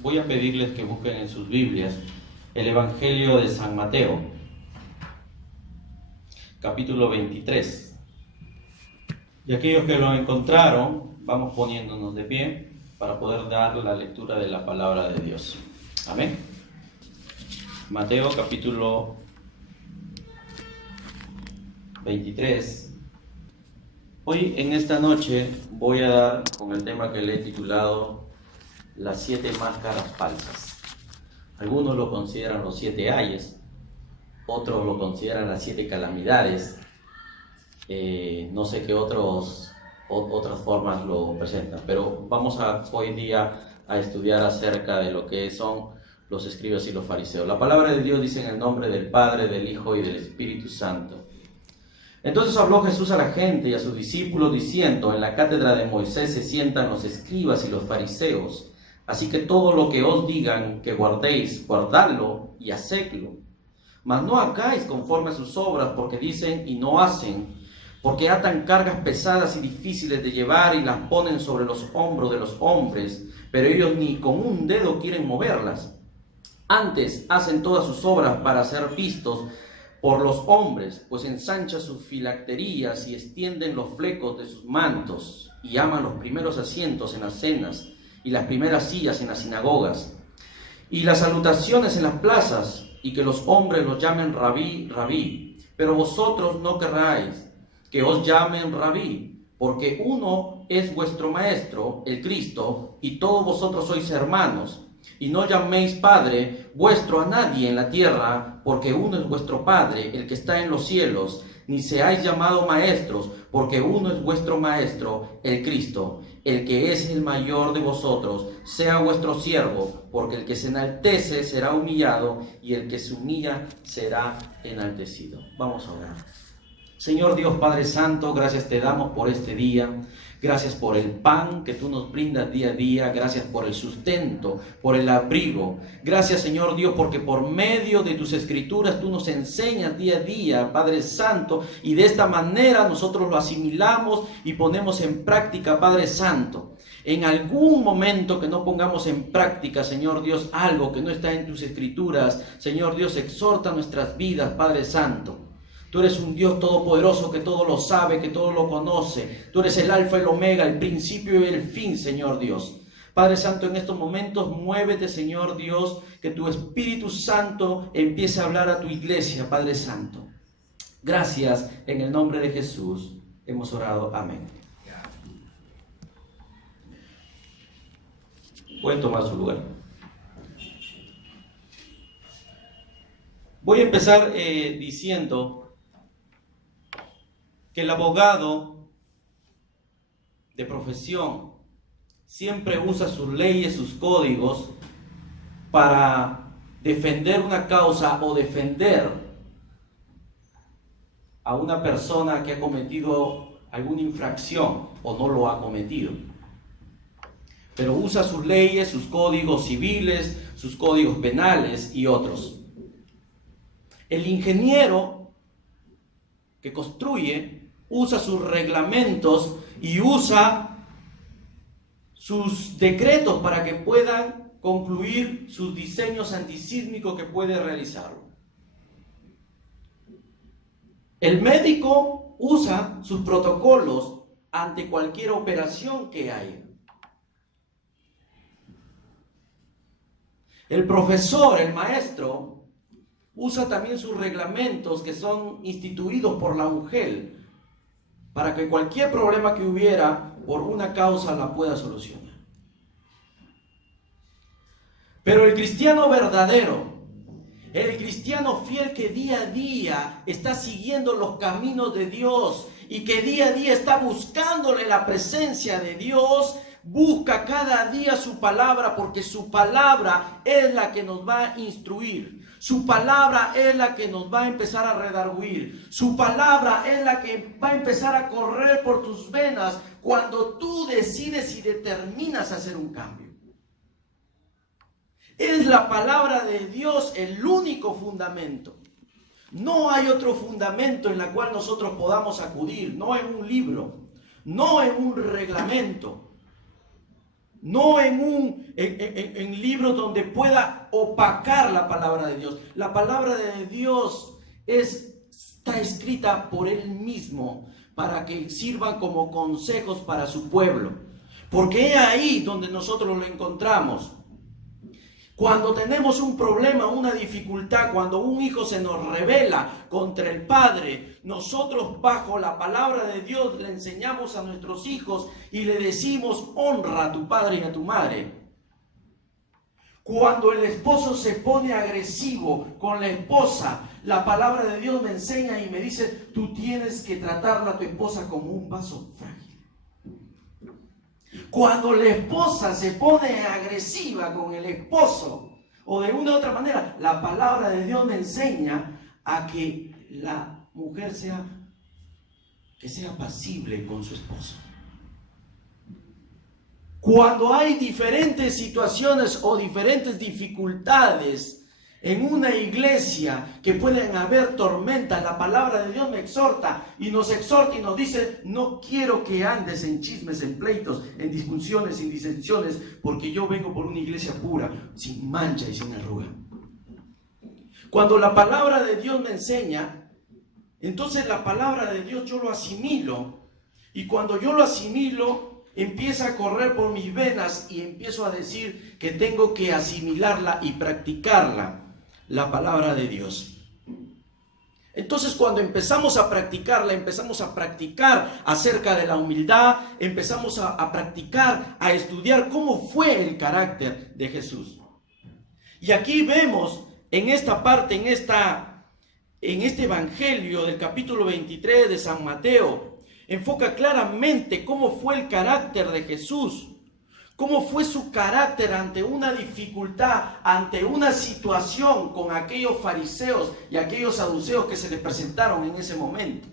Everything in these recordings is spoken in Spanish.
voy a pedirles que busquen en sus Biblias el Evangelio de San Mateo, capítulo 23. Y aquellos que lo encontraron, vamos poniéndonos de pie para poder dar la lectura de la palabra de Dios. Amén. Mateo capítulo 23. Hoy en esta noche voy a dar con el tema que le he titulado Las 7 máscaras falsas. Algunos lo consideran los 7 ayes, otros lo consideran las 7 calamidades, no sé qué otras formas lo presentan, pero vamos hoy día a estudiar acerca de lo que son los escribas y los fariseos. La palabra de Dios dice en el nombre del Padre, del Hijo y del Espíritu Santo. Entonces habló Jesús a la gente y a sus discípulos diciendo: en la cátedra de Moisés se sientan los escribas y los fariseos, así que todo lo que os digan que guardéis, guardadlo y hacedlo. Mas no hagáis conforme a sus obras, porque dicen y no hacen, porque atan cargas pesadas y difíciles de llevar y las ponen sobre los hombros de los hombres, pero ellos ni con un dedo quieren moverlas. Antes hacen todas sus obras para ser vistos por los hombres, pues ensanchan sus filacterías y extienden los flecos de sus mantos, y aman los primeros asientos en las cenas y las primeras sillas en las sinagogas, y las salutaciones en las plazas, y que los hombres los llamen rabí, rabí. Pero vosotros no querráis que os llamen rabí, porque uno es vuestro maestro, el Cristo, y todos vosotros sois hermanos. Y no llaméis Padre vuestro a nadie en la tierra, porque uno es vuestro Padre, el que está en los cielos. Ni seáis llamados maestros, porque uno es vuestro Maestro, el Cristo. El que es el mayor de vosotros sea vuestro siervo, porque el que se enaltece será humillado, y el que se humilla será enaltecido. Vamos a orar. Señor Dios Padre Santo, gracias te damos por este día. Gracias por el pan que tú nos brindas día a día. Gracias por el sustento, por el abrigo. Gracias, Señor Dios, porque por medio de tus escrituras tú nos enseñas día a día, Padre Santo, y de esta manera nosotros lo asimilamos y ponemos en práctica, Padre Santo. En algún momento que no pongamos en práctica, Señor Dios, algo que no está en tus escrituras, Señor Dios, exhorta nuestras vidas, Padre Santo. Tú eres un Dios todopoderoso que todo lo sabe, que todo lo conoce. Tú eres el alfa y el omega, el principio y el fin, Señor Dios. Padre Santo, en estos momentos muévete, Señor Dios, que tu Espíritu Santo empiece a hablar a tu iglesia, Padre Santo. Gracias, en el nombre de Jesús hemos orado. Amén. Pueden tomar su lugar. Voy a empezar diciendo que el abogado de profesión siempre usa sus leyes, sus códigos para defender una causa o defender a una persona que ha cometido alguna infracción o no lo ha cometido. Pero usa sus leyes, sus códigos civiles, sus códigos penales y otros. El ingeniero que construye usa sus reglamentos y usa sus decretos para que puedan concluir sus diseños antisísmicos que puede realizarlo. El médico usa sus protocolos ante cualquier operación que haya. El profesor, el maestro, usa también sus reglamentos que son instituidos por la UGEL para que cualquier problema que hubiera por una causa la pueda solucionar. Pero el cristiano verdadero, el cristiano fiel que día a día está siguiendo los caminos de Dios y que día a día está buscándole la presencia de Dios, busca cada día su palabra, porque su palabra es la que nos va a instruir. Su palabra es la que nos va a empezar a redarguir. Su palabra es la que va a empezar a correr por tus venas cuando tú decides y determinas hacer un cambio. Es la palabra de Dios el único fundamento. No hay otro fundamento en la cual nosotros podamos acudir, no en un libro, no en un reglamento. No en libros donde pueda opacar la palabra de Dios. La palabra de Dios está escrita por Él mismo para que sirva como consejos para su pueblo. Porque es ahí donde nosotros lo encontramos. Cuando tenemos un problema, una dificultad, cuando un hijo se nos rebela contra el padre, nosotros bajo la palabra de Dios le enseñamos a nuestros hijos y le decimos: honra a tu padre y a tu madre. Cuando el esposo se pone agresivo con la esposa, la palabra de Dios me enseña y me dice: tú tienes que tratarla a tu esposa como un vaso frágil. Cuando la esposa se pone agresiva con el esposo, o de una u otra manera, la palabra de Dios me enseña a que la mujer sea pasible con su esposo. Cuando hay diferentes situaciones o diferentes dificultades en una iglesia, que pueden haber tormentas, la palabra de Dios me exhorta y nos dice: no quiero que andes en chismes, en pleitos, en discusiones, en disensiones, porque yo vengo por una iglesia pura, sin mancha y sin arruga. Cuando la palabra de Dios me enseña, entonces la palabra de Dios yo lo asimilo, y cuando yo lo asimilo, empieza a correr por mis venas y empiezo a decir que tengo que asimilarla y practicarla, la palabra de Dios. Entonces, cuando empezamos a practicarla, empezamos a practicar acerca de la humildad, empezamos a practicar, a estudiar cómo fue el carácter de Jesús. Y aquí vemos en esta parte, en este evangelio del capítulo 23 de San Mateo, enfoca claramente cómo fue el carácter de Jesús. ¿Cómo fue su carácter ante una dificultad, ante una situación con aquellos fariseos y aquellos saduceos que se le presentaron en ese momento?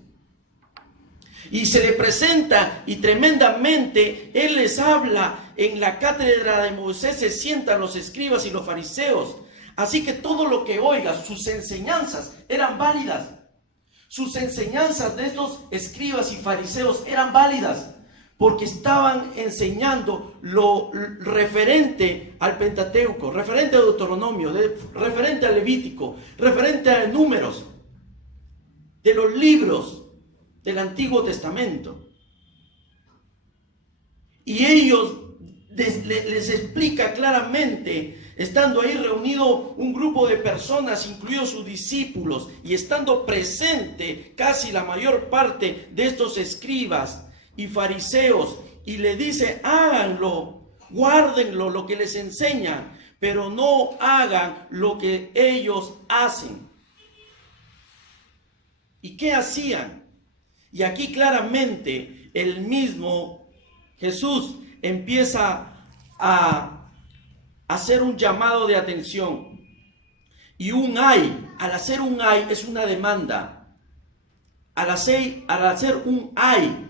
Y se le presenta y tremendamente Él les habla en la cátedra de Moisés, se sientan los escribas y los fariseos. Así que todo lo que oiga, sus enseñanzas eran válidas. Sus enseñanzas de estos escribas y fariseos eran válidas, porque estaban enseñando lo referente al Pentateuco, referente a Deuteronomio, referente al Levítico, referente a Números, de los libros del Antiguo Testamento. Y ellos les explica claramente, estando ahí reunido un grupo de personas, incluidos sus discípulos, y estando presente casi la mayor parte de estos escribas y fariseos, y le dice: háganlo, guárdenlo, lo que les enseñan, pero no hagan lo que ellos hacen. ¿Y qué hacían? Y aquí claramente el mismo Jesús empieza a hacer un llamado de atención. Y un ay, al hacer un ay es una demanda. Al hacer un ay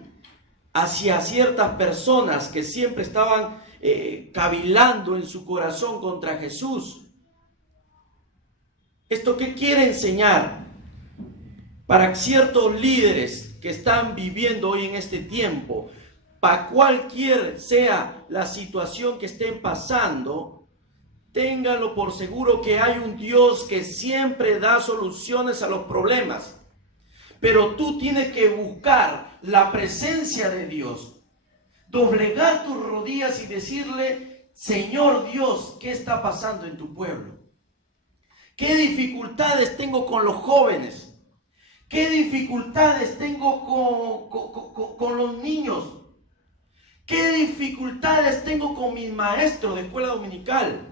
hacia ciertas personas que siempre estaban cavilando en su corazón contra Jesús. ¿Esto qué quiere enseñar? Para ciertos líderes que están viviendo hoy en este tiempo, para cualquier sea la situación que estén pasando, ténganlo por seguro que hay un Dios que siempre da soluciones a los problemas. Pero tú tienes que buscar la presencia de Dios, doblegar tus rodillas y decirle: Señor Dios, ¿qué está pasando en tu pueblo? ¿Qué dificultades tengo con los jóvenes? ¿Qué dificultades tengo con los niños? ¿Qué dificultades tengo con mis maestros de escuela dominical?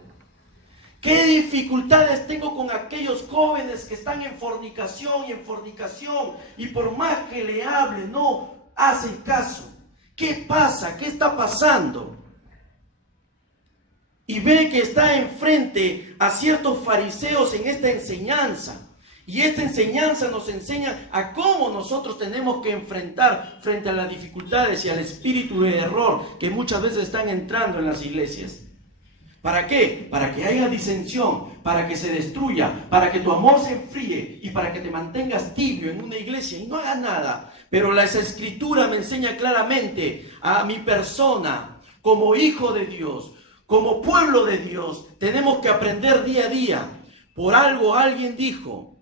¿Qué dificultades tengo con aquellos jóvenes que están en fornicación y por más que le hable no hacen caso? ¿Qué pasa? ¿Qué está pasando? Y ve que está enfrente a ciertos fariseos en esta enseñanza. Y esta enseñanza nos enseña a cómo nosotros tenemos que enfrentar frente a las dificultades y al espíritu de error que muchas veces están entrando en las iglesias. ¿Para qué? Para que haya disensión, para que se destruya, para que tu amor se enfríe y para que te mantengas tibio en una iglesia y no hagas nada. Pero la Escritura me enseña claramente a mi persona: como hijo de Dios, como pueblo de Dios, tenemos que aprender día a día. Por algo alguien dijo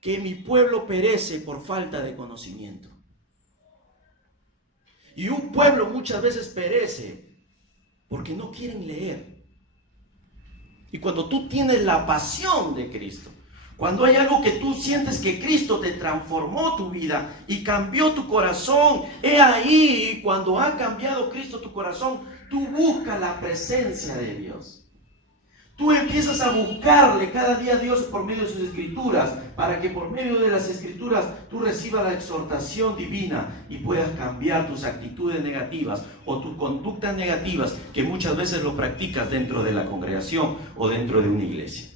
que mi pueblo perece por falta de conocimiento. Y un pueblo muchas veces perece porque no quieren leer. Y cuando tú tienes la pasión de Cristo, cuando hay algo que tú sientes que Cristo te transformó tu vida y cambió tu corazón, he ahí cuando ha cambiado Cristo tu corazón, tú buscas la presencia de Dios. Tú empiezas a buscarle cada día a Dios por medio de sus escrituras, para que por medio de las escrituras tú recibas la exhortación divina y puedas cambiar tus actitudes negativas o tus conductas negativas que muchas veces lo practicas dentro de la congregación o dentro de una iglesia.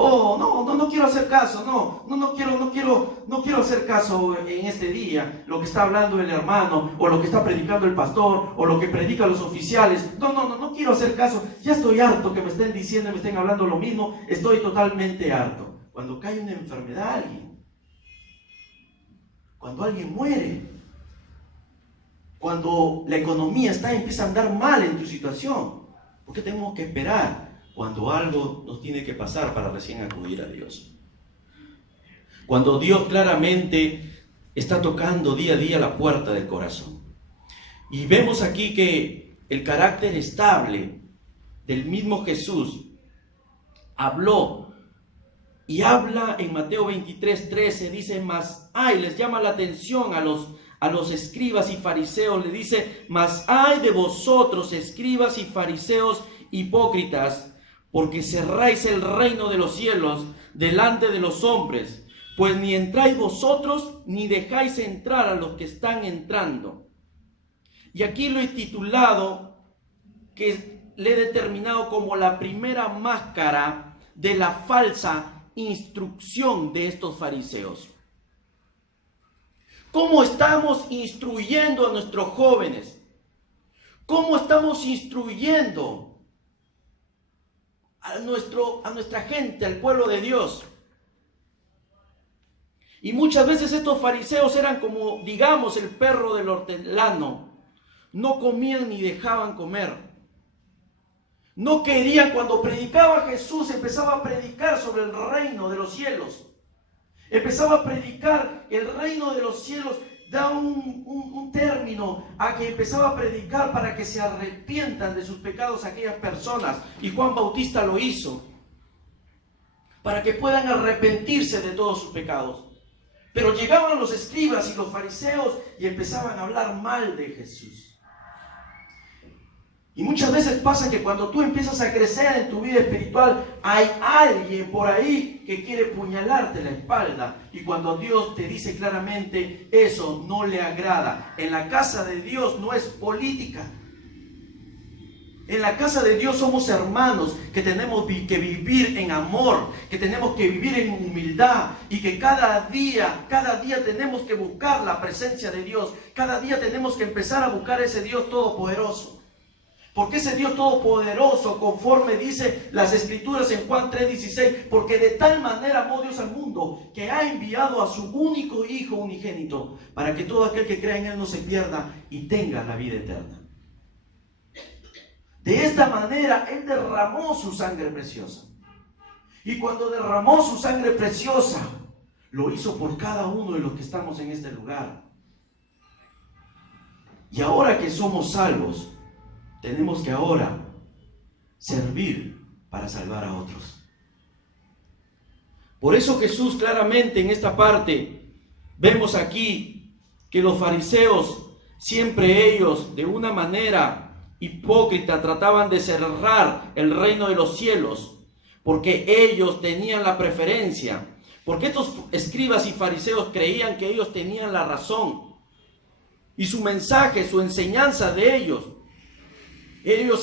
Oh, no quiero hacer caso, no quiero hacer caso en este día, lo que está hablando el hermano, o lo que está predicando el pastor, o lo que predican los oficiales. No quiero hacer caso, ya estoy harto que me estén diciendo y me estén hablando lo mismo, estoy totalmente harto. Cuando cae una enfermedad a alguien, cuando alguien muere, cuando la economía empieza a andar mal en tu situación, ¿por qué tenemos que esperar cuando algo nos tiene que pasar para recién acudir a Dios? Cuando Dios claramente está tocando día a día la puerta del corazón. Y vemos aquí que el carácter estable del mismo Jesús habló y habla en Mateo 23:13, dice, mas ay, les llama la atención a los escribas y fariseos, le dice, mas ay de vosotros, escribas y fariseos hipócritas, porque cerráis el reino de los cielos delante de los hombres, pues ni entráis vosotros, ni dejáis entrar a los que están entrando. Y aquí lo he titulado, que le he determinado como la primera máscara de la falsa instrucción de estos fariseos. ¿Cómo estamos instruyendo a nuestros jóvenes? ¿Cómo estamos instruyendo a nuestra gente, al pueblo de Dios? Y muchas veces estos fariseos eran como, digamos, el perro del hortelano. No comían ni dejaban comer. No querían, cuando predicaba Jesús, empezaba a predicar sobre el reino de los cielos. Empezaba a predicar el reino de los cielos, da un término a que empezaba a predicar para que se arrepientan de sus pecados aquellas personas. Y Juan Bautista lo hizo, para que puedan arrepentirse de todos sus pecados. Pero llegaban los escribas y los fariseos y empezaban a hablar mal de Jesús. Y muchas veces pasa que cuando tú empiezas a crecer en tu vida espiritual, hay alguien por ahí que quiere puñalarte la espalda. Y cuando Dios te dice claramente, eso no le agrada. En la casa de Dios no es política. En la casa de Dios somos hermanos que tenemos que vivir en amor, que tenemos que vivir en humildad y que cada día tenemos que buscar la presencia de Dios. Cada día tenemos que empezar a buscar ese Dios todopoderoso. Porque ese Dios todopoderoso, conforme dice las Escrituras en Juan 3:16, porque de tal manera amó Dios al mundo, que ha enviado a su único Hijo unigénito, para que todo aquel que crea en Él no se pierda y tenga la vida eterna. De esta manera Él derramó su sangre preciosa. Y cuando derramó su sangre preciosa, lo hizo por cada uno de los que estamos en este lugar. Y ahora que somos salvos, tenemos que ahora servir para salvar a otros. Por eso Jesús claramente en esta parte, vemos aquí que los fariseos, siempre ellos de una manera hipócrita trataban de cerrar el reino de los cielos, porque ellos tenían la preferencia, porque estos escribas y fariseos creían que ellos tenían la razón, y su mensaje, su enseñanza de ellos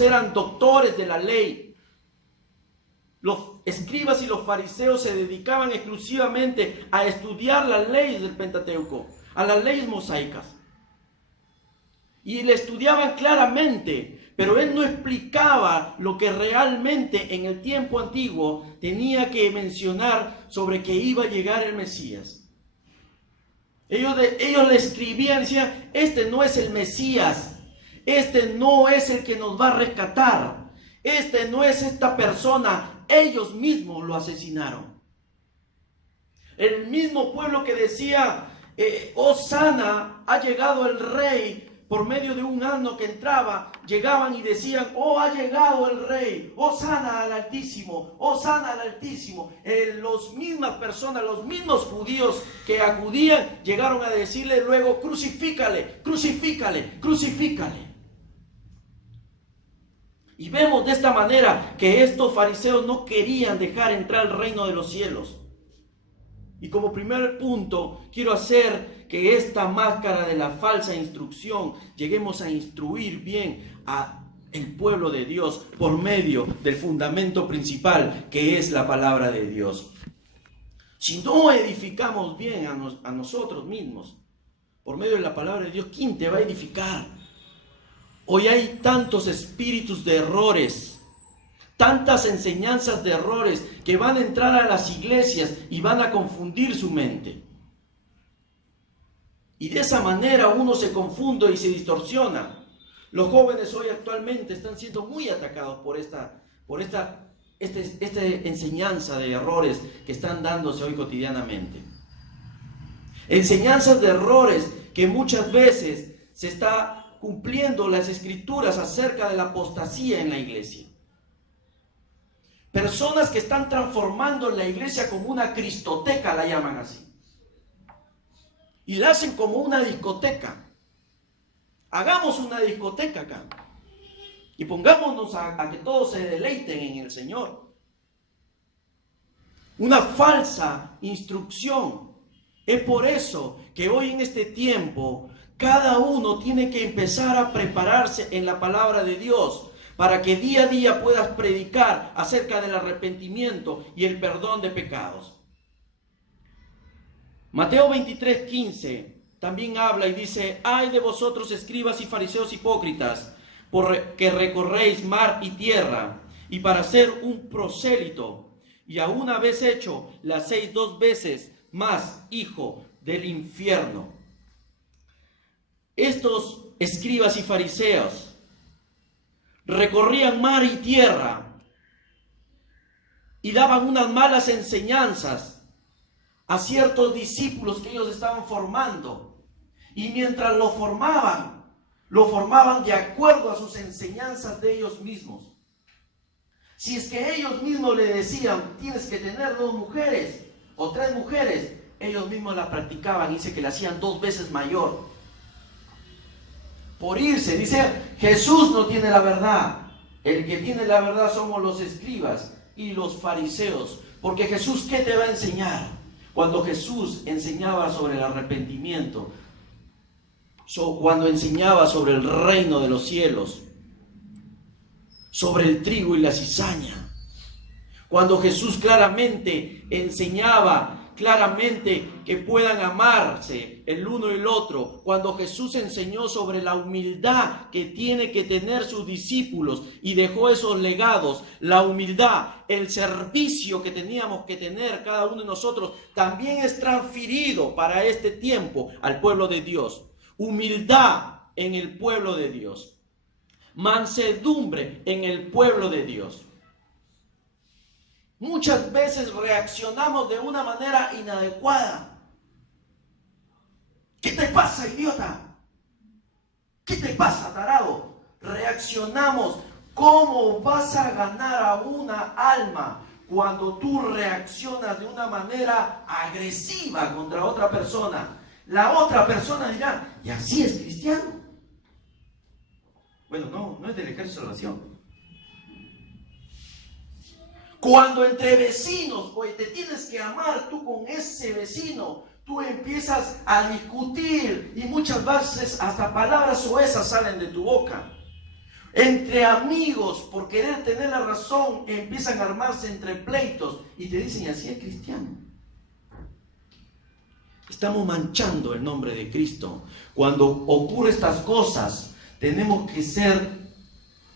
eran doctores de la ley. Los escribas y los fariseos se dedicaban exclusivamente a estudiar las leyes del Pentateuco, a las leyes mosaicas. Y le estudiaban claramente, pero él no explicaba lo que realmente en el tiempo antiguo tenía que mencionar sobre que iba a llegar el Mesías. Ellos le escribían y decían, este no es el Mesías, este no es el que nos va a rescatar, este no es esta persona. Ellos mismos lo asesinaron. El mismo pueblo que decía, Hosana, ha llegado el rey, por medio de un asno que entraba, llegaban y decían, oh, ha llegado el rey, Hosana al Altísimo, Hosana al Altísimo. Las mismas personas, los mismos judíos que acudían, llegaron a decirle luego, crucifícale, crucifícale, crucifícale. Y vemos de esta manera que estos fariseos no querían dejar entrar el reino de los cielos. Y como primer punto, quiero hacer que esta máscara de la falsa instrucción lleguemos a instruir bien a el pueblo de Dios por medio del fundamento principal que es la palabra de Dios. Si no edificamos bien a nosotros mismos por medio de la palabra de Dios, ¿quién te va a edificar? Hoy hay tantos espíritus de errores, tantas enseñanzas de errores que van a entrar a las iglesias y van a confundir su mente. Y de esa manera uno se confunde y se distorsiona. Los jóvenes hoy actualmente están siendo muy atacados por esta enseñanza de errores que están dándose hoy cotidianamente. Enseñanzas de errores que muchas veces se está cumpliendo las escrituras acerca de la apostasía en la iglesia. Personas que están transformando la iglesia como una cristoteca, la llaman así. Y la hacen como una discoteca. Hagamos una discoteca acá. Y pongámonos a que todos se deleiten en el Señor. Una falsa instrucción. Es por eso que hoy en este tiempo cada uno tiene que empezar a prepararse en la palabra de Dios, para que día a día puedas predicar acerca del arrepentimiento y el perdón de pecados. Mateo 23:15 también habla y dice, ay de vosotros escribas y fariseos hipócritas, porque recorréis mar y tierra, y para ser un prosélito, y a una vez hecho, la hacéis 2 veces más hijo del infierno. Estos escribas y fariseos recorrían mar y tierra y daban unas malas enseñanzas a ciertos discípulos que ellos estaban formando. Y mientras lo formaban de acuerdo a sus enseñanzas de ellos mismos. Si es que ellos mismos le decían, tienes que tener 2 mujeres o 3 mujeres, ellos mismos la practicaban y dice que la hacían 2 veces mayor. Por irse, dice, Jesús no tiene la verdad. El que tiene la verdad somos los escribas y los fariseos. Porque Jesús, ¿qué te va a enseñar? Cuando Jesús enseñaba sobre el arrepentimiento, cuando enseñaba sobre el reino de los cielos, sobre el trigo y la cizaña, cuando Jesús claramente enseñaba que puedan amarse el uno y el otro, cuando Jesús enseñó sobre la humildad que tiene que tener sus discípulos y dejó esos legados, la humildad, el servicio que teníamos que tener cada uno de nosotros, también es transferido para este tiempo al pueblo de Dios. Humildad en el pueblo de Dios, mansedumbre en el pueblo de Dios. Muchas veces reaccionamos de una manera inadecuada. ¿Qué te pasa, idiota? ¿Qué te pasa, tarado? Reaccionamos. ¿Cómo vas a ganar a una alma cuando tú reaccionas de una manera agresiva contra otra persona? La otra persona dirá, ¿y así es cristiano? Bueno, no es del ejército de salvación. Cuando entre vecinos, pues te tienes que amar tú con ese vecino, tú empiezas a discutir y muchas veces hasta palabras soezas salen de tu boca. Entre amigos, por querer tener la razón, empiezan a armarse entre pleitos y te dicen, así es cristiano. Estamos manchando el nombre de Cristo. Cuando ocurren estas cosas, tenemos que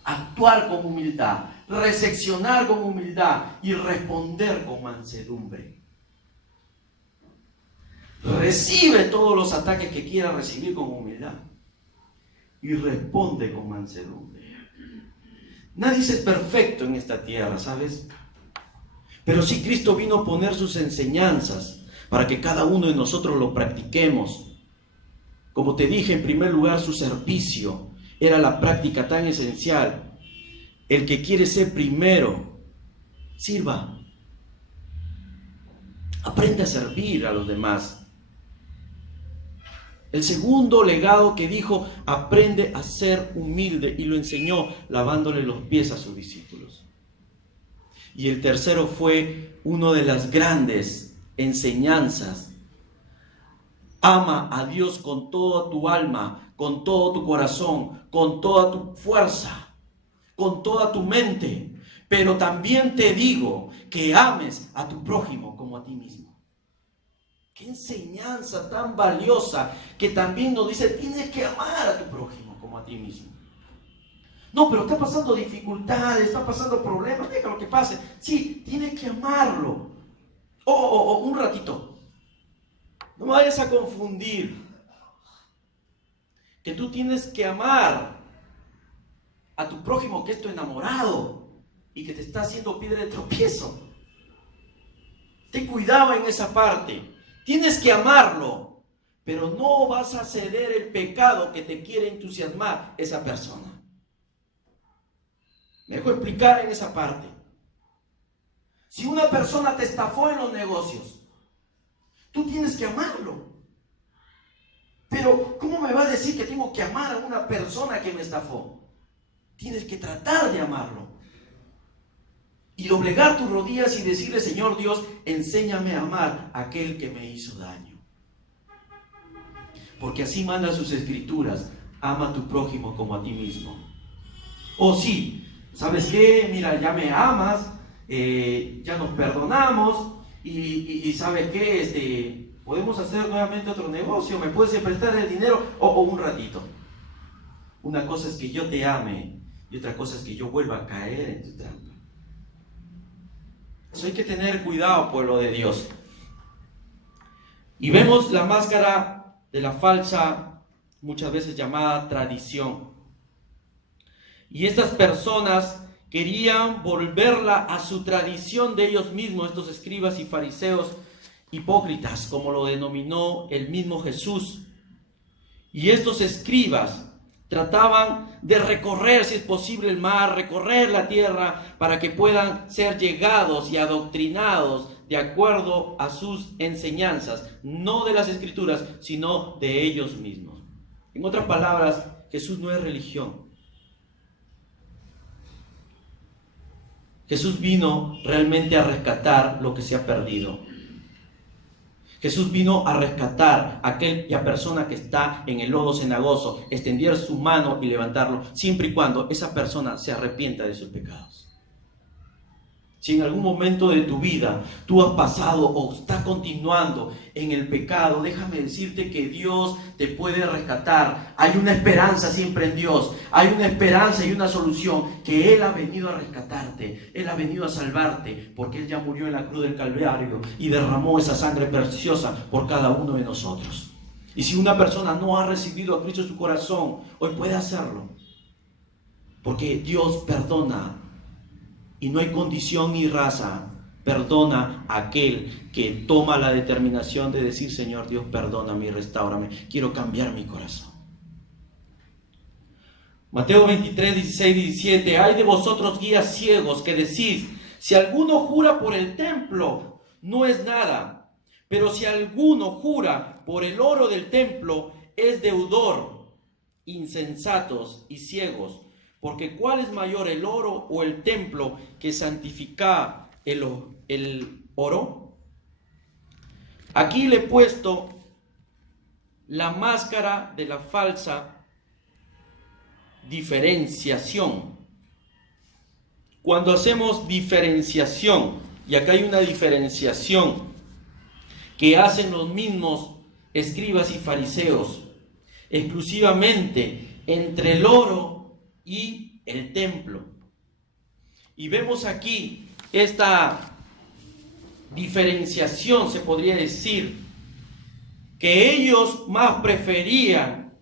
actuar con humildad, recepcionar con humildad y responder con mansedumbre. Recibe todos los ataques que quiera recibir con humildad y responde con mansedumbre. Nadie es perfecto en esta tierra, ¿sabes? Pero sí Cristo vino a poner sus enseñanzas para que cada uno de nosotros lo practiquemos. Como te dije, en primer lugar, su servicio era la práctica tan esencial. El que quiere ser primero, sirva. Aprende a servir a los demás. El segundo legado que dijo, aprende a ser humilde, y lo enseñó lavándole los pies a sus discípulos. Y el tercero fue una de las grandes enseñanzas. Ama a Dios con toda tu alma, con todo tu corazón, con toda tu fuerza, con toda tu mente. Pero también te digo que ames a tu prójimo como a ti mismo. Qué enseñanza tan valiosa que también nos dice, tienes que amar a tu prójimo como a ti mismo. No, pero está pasando dificultades, está pasando problemas, deja lo que pase. Sí, tienes que amarlo. Un ratito. No me vayas a confundir. Que tú tienes que amar a tu prójimo que es tu enamorado y que te está haciendo piedra de tropiezo. Ten cuidado en esa parte. Tienes que amarlo, pero no vas a ceder el pecado que te quiere entusiasmar esa persona. Me dejo explicar en esa parte. Si una persona te estafó en los negocios, tú tienes que amarlo. Pero, ¿cómo me va a decir que tengo que amar a una persona que me estafó? Tienes que tratar de amarlo. Y doblegar tus rodillas y decirle, Señor Dios, enséñame a amar a aquel que me hizo daño. Porque así manda sus escrituras, ama a tu prójimo como a ti mismo. O sí, ¿sabes qué? Mira, ya me amas, ya nos perdonamos y ¿sabes qué? Podemos hacer nuevamente otro negocio, me puedes prestar el dinero o un ratito. Una cosa es que yo te ame y otra cosa es que yo vuelva a caer en tu trampa. Eso hay que tener cuidado, pueblo de Dios. Y vemos la máscara de la falsa, muchas veces llamada tradición. Y estas personas querían volverla a su tradición de ellos mismos, estos escribas y fariseos hipócritas, como lo denominó el mismo Jesús. Y estos escribas trataban de recorrer, si es posible, el mar, recorrer la tierra para que puedan ser llegados y adoctrinados de acuerdo a sus enseñanzas, no de las escrituras, sino de ellos mismos. En otras palabras, Jesús no es religión. Jesús vino realmente a rescatar lo que se ha perdido. Jesús vino a rescatar a aquella persona que está en el lodo cenagoso, extender su mano y levantarlo, siempre y cuando esa persona se arrepienta de sus pecados. Si en algún momento de tu vida tú has pasado o estás continuando en el pecado, déjame decirte que Dios te puede rescatar. Hay una esperanza siempre en Dios. Hay una esperanza y una solución, que Él ha venido a rescatarte. Él ha venido a salvarte, porque Él ya murió en la cruz del Calvario y derramó esa sangre preciosa por cada uno de nosotros. Y si una persona no ha recibido a Cristo en su corazón, hoy puede hacerlo. Porque Dios perdona. Y no hay condición ni raza. Perdona a aquel que toma la determinación de decir, Señor Dios, perdóname y restáurame. Quiero cambiar mi corazón. Mateo 23, 16, 17. Ay de vosotros, guías ciegos, que decís, si alguno jura por el templo, no es nada. Pero si alguno jura por el oro del templo, es deudor. Insensatos y ciegos. Porque ¿cuál es mayor, el oro o el templo que santifica el oro? Aquí le he puesto la máscara de la falsa diferenciación. Cuando hacemos diferenciación, y acá hay una diferenciación que hacen los mismos escribas y fariseos, exclusivamente entre el oro y el templo. Y vemos aquí esta diferenciación, se podría decir, que ellos más preferían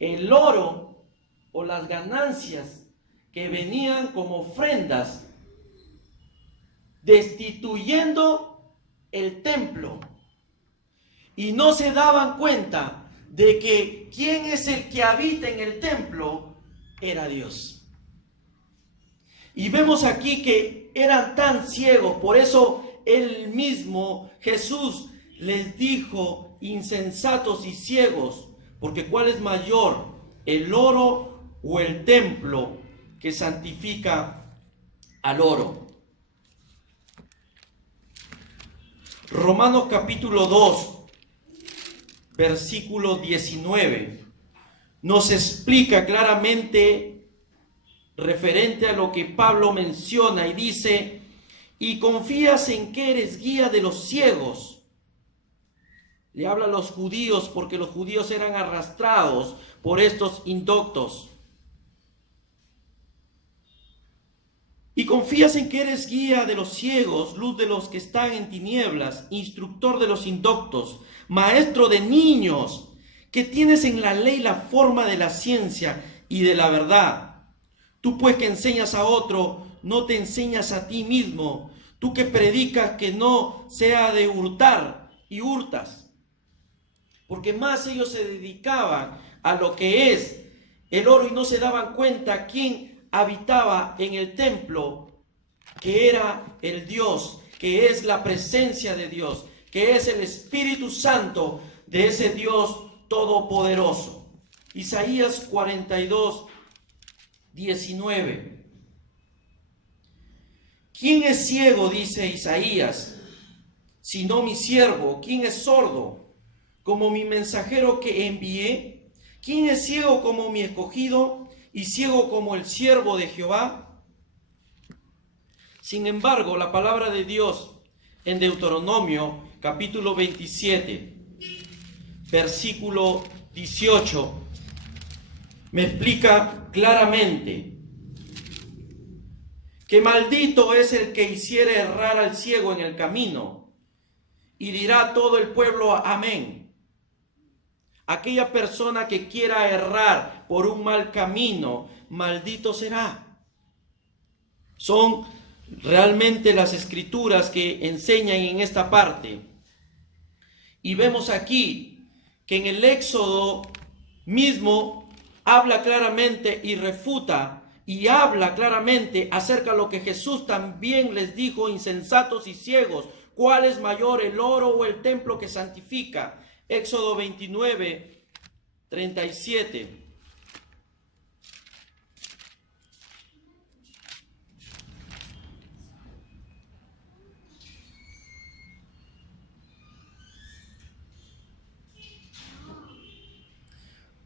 el oro o las ganancias que venían como ofrendas, destituyendo el templo, y no se daban cuenta de que quién es el que habita en el templo era Dios. Y vemos aquí que eran tan ciegos, por eso él mismo, Jesús, les dijo: insensatos y ciegos, porque ¿cuál es mayor, el oro o el templo que santifica al oro? Romanos capítulo 2, versículo 19, nos explica claramente referente a lo que Pablo menciona y dice: y confías en que eres guía de los ciegos. Le habla a los judíos porque los judíos eran arrastrados por estos indoctos. Y confías en que eres guía de los ciegos, luz de los que están en tinieblas, instructor de los indoctos, maestro de niños, que tienes en la ley la forma de la ciencia y de la verdad. Tú pues que enseñas a otro, no te enseñas a ti mismo. Tú que predicas que no sea de hurtar y hurtas. Porque más ellos se dedicaban a lo que es el oro y no se daban cuenta quién habitaba en el templo, que era el Dios, que es la presencia de Dios, que es el Espíritu Santo de ese Dios todopoderoso. Isaías 42, 19. ¿Quién es ciego, dice Isaías, sino mi siervo? ¿Quién es sordo, como mi mensajero que envié? ¿Quién es ciego como mi escogido y ciego como el siervo de Jehová? Sin embargo, la palabra de Dios en Deuteronomio capítulo 27, versículo 18, me explica claramente que maldito es el que hiciere errar al ciego en el camino, y dirá todo el pueblo amén. Aquella persona que quiera errar por un mal camino, maldito será. Son realmente las escrituras que enseñan en esta parte. Y vemos aquí que en el Éxodo mismo habla claramente y refuta y habla claramente acerca de lo que Jesús también les dijo: insensatos y ciegos, ¿cuál es mayor, el oro o el templo que santifica? Éxodo 29, 37.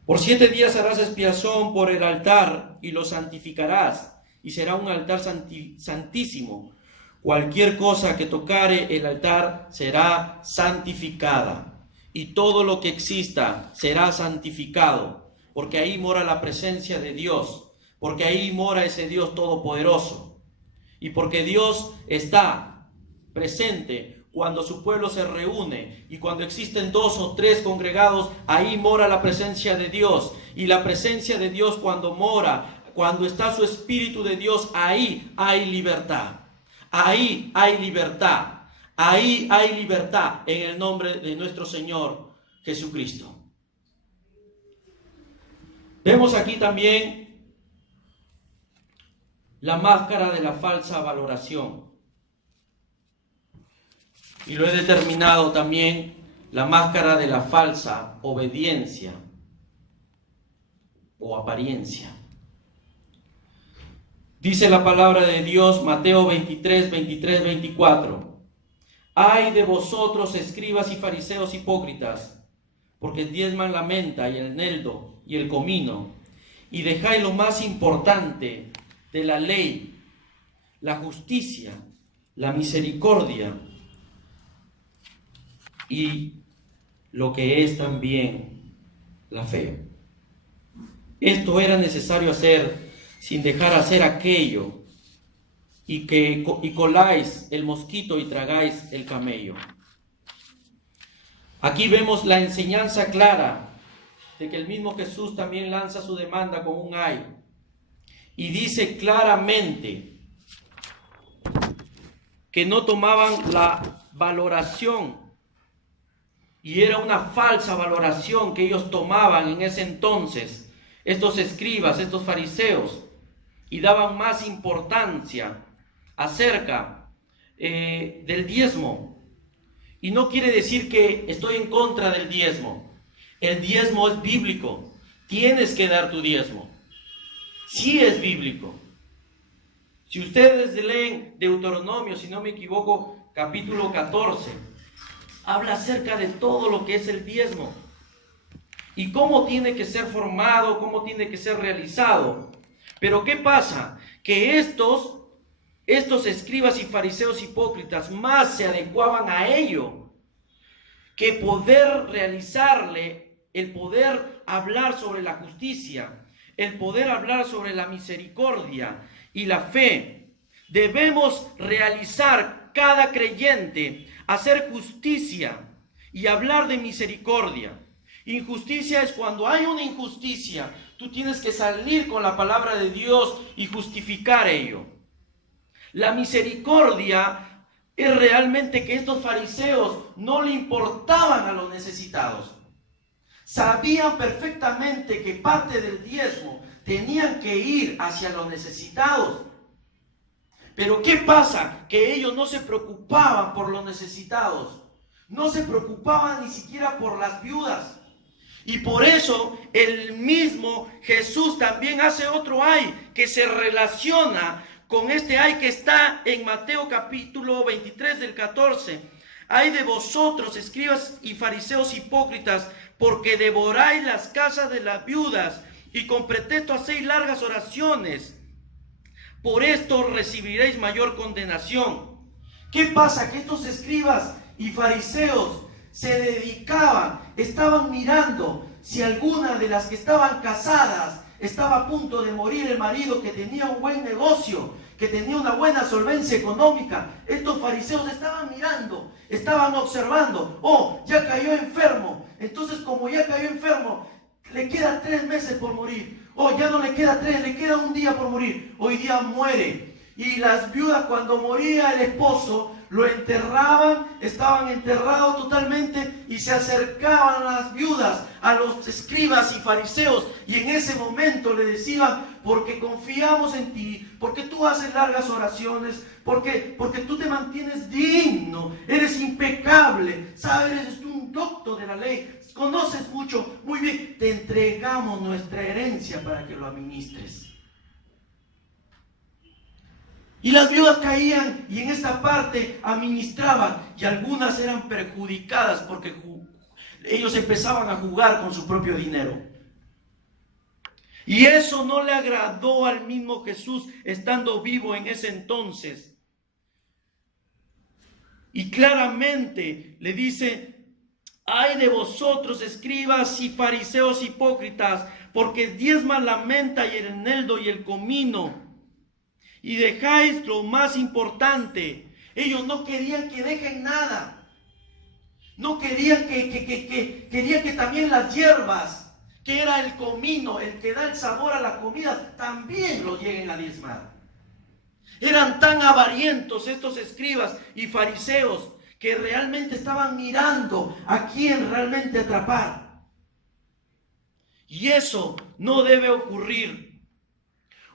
Por 7 días harás expiación por el altar y lo santificarás, y será un altar santísimo. Cualquier cosa que tocare el altar será santificada, y todo lo que exista será santificado, porque ahí mora la presencia de Dios, porque ahí mora ese Dios todopoderoso, y porque Dios está presente cuando su pueblo se reúne, y cuando existen 2 o 3 congregados, ahí mora la presencia de Dios. Y la presencia de Dios, cuando mora, cuando está su Espíritu de Dios, ahí hay libertad. Ahí hay libertad. Ahí hay libertad en el nombre de nuestro Señor Jesucristo. Vemos aquí también la máscara de la falsa valoración. Y lo he determinado también la máscara de la falsa obediencia o apariencia. Dice la palabra de Dios, Mateo 23, 23, 24. Ay de vosotros, escribas y fariseos hipócritas, porque diezman la menta y el eneldo y el comino, y dejáis lo más importante de la ley, la justicia, la misericordia, y lo que es también la fe. Esto era necesario hacer sin dejar hacer aquello, y coláis el mosquito y tragáis el camello. Aquí vemos la enseñanza clara de que el mismo Jesús también lanza su demanda con un ay. Y dice claramente que no tomaban la valoración, y era una falsa valoración que ellos tomaban en ese entonces, estos escribas, estos fariseos, y daban más importancia acerca del diezmo. Y no quiere decir que estoy en contra del diezmo. El diezmo es bíblico. Tienes que dar tu diezmo. Sí es bíblico. Si ustedes leen Deuteronomio, si no me equivoco, capítulo 14, habla acerca de todo lo que es el diezmo y cómo tiene que ser formado, cómo tiene que ser realizado. Pero ¿qué pasa? Que estos escribas y fariseos hipócritas más se adecuaban a ello que poder realizarle, el poder hablar sobre la justicia, el poder hablar sobre la misericordia y la fe. Debemos realizar cada creyente, hacer justicia y hablar de misericordia. Injusticia es cuando hay una injusticia, tú tienes que salir con la palabra de Dios y justificar ello. La misericordia es realmente que estos fariseos no le importaban a los necesitados. Sabían perfectamente que parte del diezmo tenían que ir hacia los necesitados. Pero ¿qué pasa? Que ellos no se preocupaban por los necesitados. No se preocupaban ni siquiera por las viudas. Y por eso el mismo Jesús también hace otro ay que se relaciona con este ay que está en Mateo capítulo 23 del 14. Ay de vosotros, escribas y fariseos hipócritas, porque devoráis las casas de las viudas y con pretexto hacéis largas oraciones. Por esto recibiréis mayor condenación. ¿Qué pasa? Que estos escribas y fariseos se dedicaban, estaban mirando si alguna de las que estaban casadas estaba a punto de morir el marido, que tenía un buen negocio, que tenía una buena solvencia económica. Estos fariseos estaban mirando, estaban observando. Oh, ya cayó enfermo. Entonces, como ya cayó enfermo, le queda 3 meses por morir. Oh, ya no le queda 3, le queda un día por morir. Hoy día muere. Y las viudas, cuando moría el esposo, lo enterraban, estaban enterrados totalmente y se acercaban a las viudas, a los escribas y fariseos, y en ese momento le decían: porque confiamos en ti, porque tú haces largas oraciones, porque tú te mantienes digno, eres impecable, sabes, eres un doctor de la ley, conoces mucho, muy bien, te entregamos nuestra herencia para que lo administres. Y las viudas caían y en esta parte administraban, y algunas eran perjudicadas porque ellos empezaban a jugar con su propio dinero. Y eso no le agradó al mismo Jesús estando vivo en ese entonces. Y claramente le dice: ay de vosotros, escribas y fariseos hipócritas, porque diezman la menta y el eneldo y el comino, y dejáis lo más importante. Ellos no querían que dejen nada. No querían querían que también las hierbas, que era el comino, el que da el sabor a la comida, también lo lleguen a diezmar. Eran tan avarientos estos escribas y fariseos que realmente estaban mirando a quién realmente atrapar. Y eso no debe ocurrir.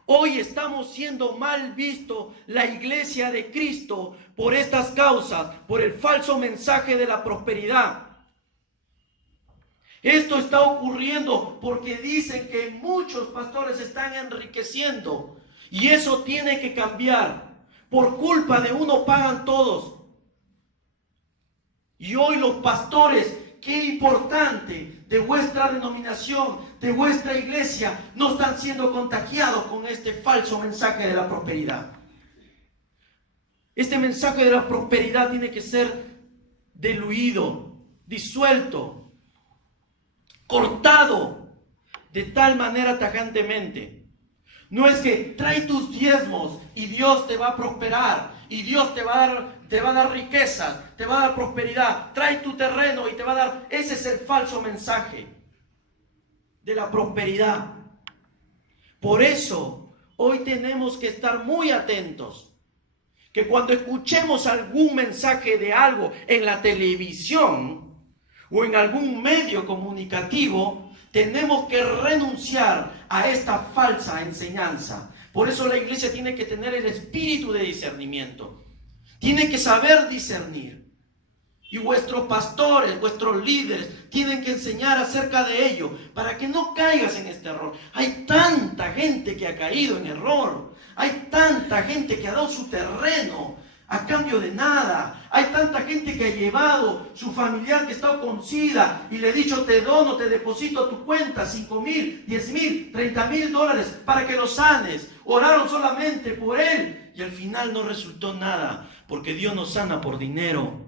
Hoy estamos siendo mal visto la iglesia de Cristo por estas causas, por el falso mensaje de la prosperidad. Esto está ocurriendo porque dicen que muchos pastores están enriqueciendo, y eso tiene que cambiar. Por culpa de uno pagan todos. Y hoy los pastores, qué importante, de vuestra denominación, de vuestra iglesia, no están siendo contagiados con este falso mensaje de la prosperidad. Este mensaje de la prosperidad tiene que ser diluido, disuelto, cortado de tal manera tajantemente. No es que trae tus diezmos y Dios te va a prosperar. y Dios te va a dar riquezas, te va a dar prosperidad. Trae tu terreno y te va a dar. Ese es el falso mensaje de la prosperidad. Por eso hoy tenemos que estar muy atentos, que cuando escuchemos algún mensaje de algo en la televisión o en algún medio comunicativo, tenemos que renunciar a esta falsa enseñanza. Por eso la iglesia tiene que tener el espíritu de discernimiento. Tiene que saber discernir. Y vuestros pastores, vuestros líderes, tienen que enseñar acerca de ello para que no caigas en este error. Hay tanta gente que ha caído en error. Hay tanta gente que ha dado su terreno a cambio de nada. Hay tanta gente que ha llevado su familiar que está con SIDA y le ha dicho: te dono, te deposito a tu cuenta 5,000, 10,000, 30,000 dólares para que lo sanes. Oraron solamente por él y al final no resultó nada, porque Dios no sana por dinero.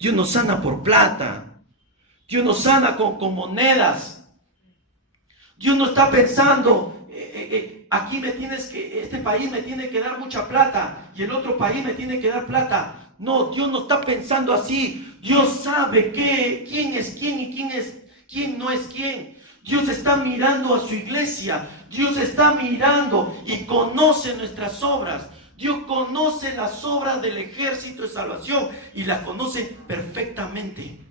Dios no sana por plata. Dios no sana con monedas. Dios no está pensando, aquí este país me tiene que dar mucha plata y el otro país me tiene que dar plata. No, Dios no está pensando así. Dios sabe quién es quién y quién no es quién. Dios está mirando a su iglesia. Dios está mirando y conoce nuestras obras. Dios conoce las obras del ejército de salvación y las conoce perfectamente.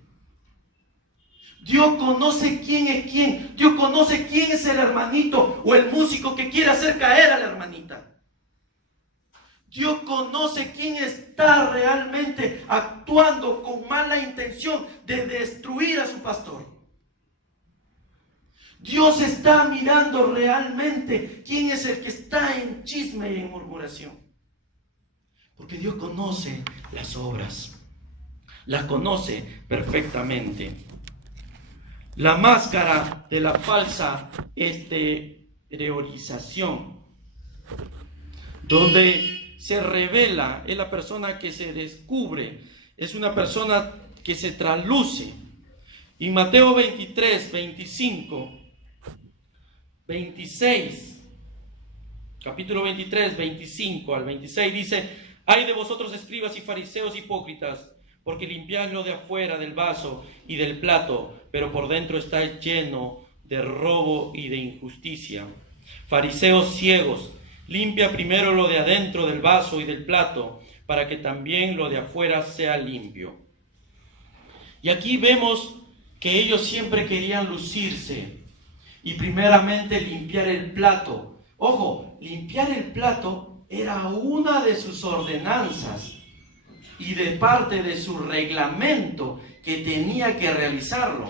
Dios conoce quién es quién. Dios conoce quién es el hermanito o el músico que quiere hacer caer a la hermanita. Dios conoce quién está realmente actuando con mala intención de destruir a su pastor. Dios está mirando realmente quién es el que está en chisme y en murmuración. Porque Dios conoce las obras, las conoce perfectamente. La máscara de la falsa exteriorización, donde se revela, es la persona que se descubre, es una persona que se trasluce. Y Mateo 23, 25, 26, capítulo 23, 25 al 26 dice: ay de vosotros, escribas y fariseos hipócritas, porque limpiáis lo de afuera del vaso y del plato, pero por dentro estáis lleno de robo y de injusticia. Fariseos ciegos, limpia primero lo de adentro del vaso y del plato, para que también lo de afuera sea limpio. Y aquí vemos que ellos siempre querían lucirse y primeramente limpiar el plato. Ojo, limpiar el plato era una de sus ordenanzas y de parte de su reglamento que tenía que realizarlo.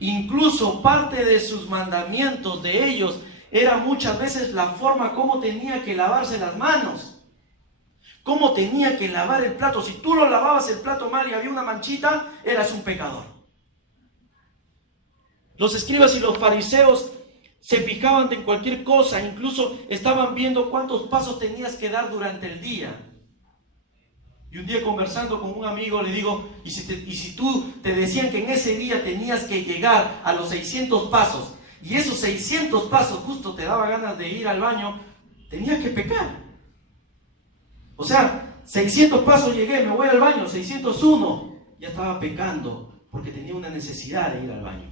Incluso parte de sus mandamientos de ellos era muchas veces la forma como tenía que lavarse las manos, cómo tenía que lavar el plato. Si tú lo lavabas el plato mal y había una manchita, eras un pecador. Los escribas y los fariseos se fijaban en cualquier cosa, incluso estaban viendo cuántos pasos tenías que dar durante el día. Y un día conversando con un amigo le digo: ¿y si tú te decían que en ese día tenías que llegar a los 600 pasos y esos 600 pasos justo te daba ganas de ir al baño, tenías que pecar? O sea, 600 pasos llegué, me voy al baño, 601, ya estaba pecando porque tenía una necesidad de ir al baño.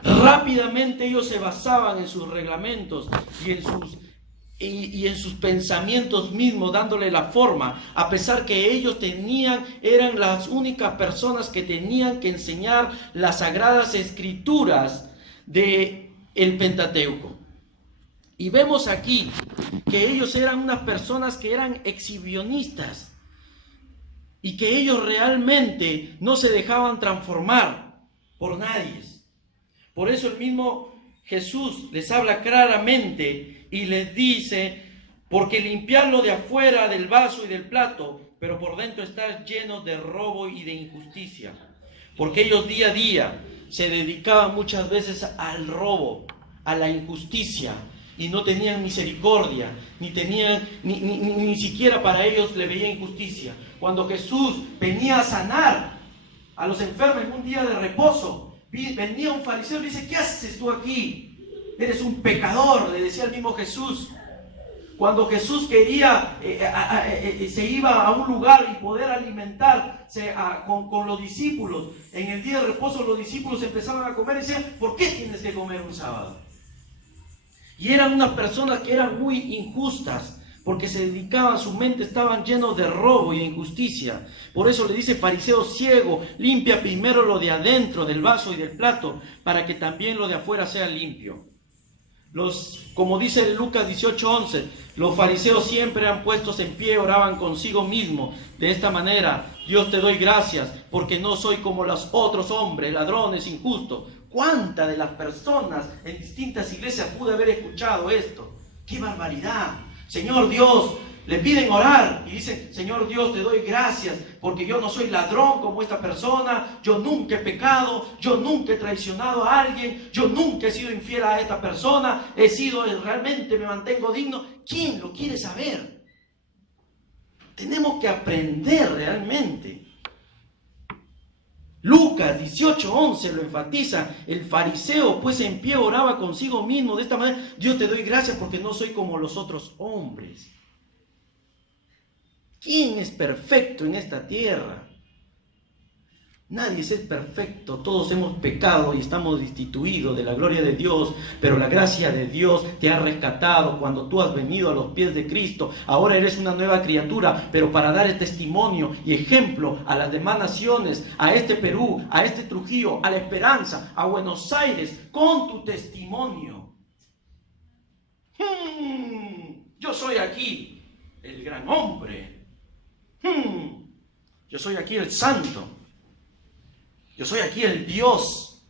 Rápidamente ellos se basaban en sus reglamentos y en sus pensamientos mismos, dándole la forma, a pesar que ellos eran las únicas personas que tenían que enseñar las sagradas escrituras del Pentateuco. Y vemos aquí que ellos eran unas personas que eran exhibicionistas y que ellos realmente no se dejaban transformar por nadie. Por eso el mismo Jesús les habla claramente y les dice: porque limpiarlo de afuera del vaso y del plato, pero por dentro está lleno de robo y de injusticia. Porque ellos día a día se dedicaban muchas veces al robo, a la injusticia, y no tenían misericordia, ni siquiera para ellos le veía injusticia. Cuando Jesús venía a sanar a los enfermos en un día de reposo, venía un fariseo y le dice: ¿qué haces tú aquí? Eres un pecador, le decía el mismo Jesús. Cuando Jesús quería, se iba a un lugar y poder alimentarse con los discípulos. En el día de reposo los discípulos empezaban a comer y decían, ¿por qué tienes que comer un sábado? Y eran unas personas que eran muy injustas, porque se dedicaban, su mente estaban llenos de robo y de injusticia. Por eso le dice, fariseo ciego, limpia primero lo de adentro del vaso y del plato, para que también lo de afuera sea limpio. Como dice Lucas 18:11, los fariseos siempre eran puestos en pie, oraban consigo mismo. De esta manera, Dios te doy gracias, porque no soy como los otros hombres, ladrones, injustos. ¿Cuántas de las personas en distintas iglesias pude haber escuchado esto? ¡Qué barbaridad! Señor Dios, le piden orar y dicen, Señor Dios, te doy gracias porque yo no soy ladrón como esta persona, yo nunca he pecado, yo nunca he traicionado a alguien, yo nunca he sido infiel a esta persona, realmente me mantengo digno. ¿Quién lo quiere saber? Tenemos que aprender realmente. Lucas 18:11 lo enfatiza, el fariseo pues en pie oraba consigo mismo, de esta manera, Dios te doy gracias porque no soy como los otros hombres. ¿Quién es perfecto en esta tierra? Nadie es perfecto, todos hemos pecado y estamos destituidos de la gloria de Dios, pero la gracia de Dios te ha rescatado cuando tú has venido a los pies de Cristo. Ahora eres una nueva criatura, pero para dar el testimonio y ejemplo a las demás naciones, a este Perú, a este Trujillo, a La Esperanza, a Buenos Aires, con tu testimonio. Yo soy aquí el gran hombre. Yo soy aquí el santo. Yo soy aquí el Dios.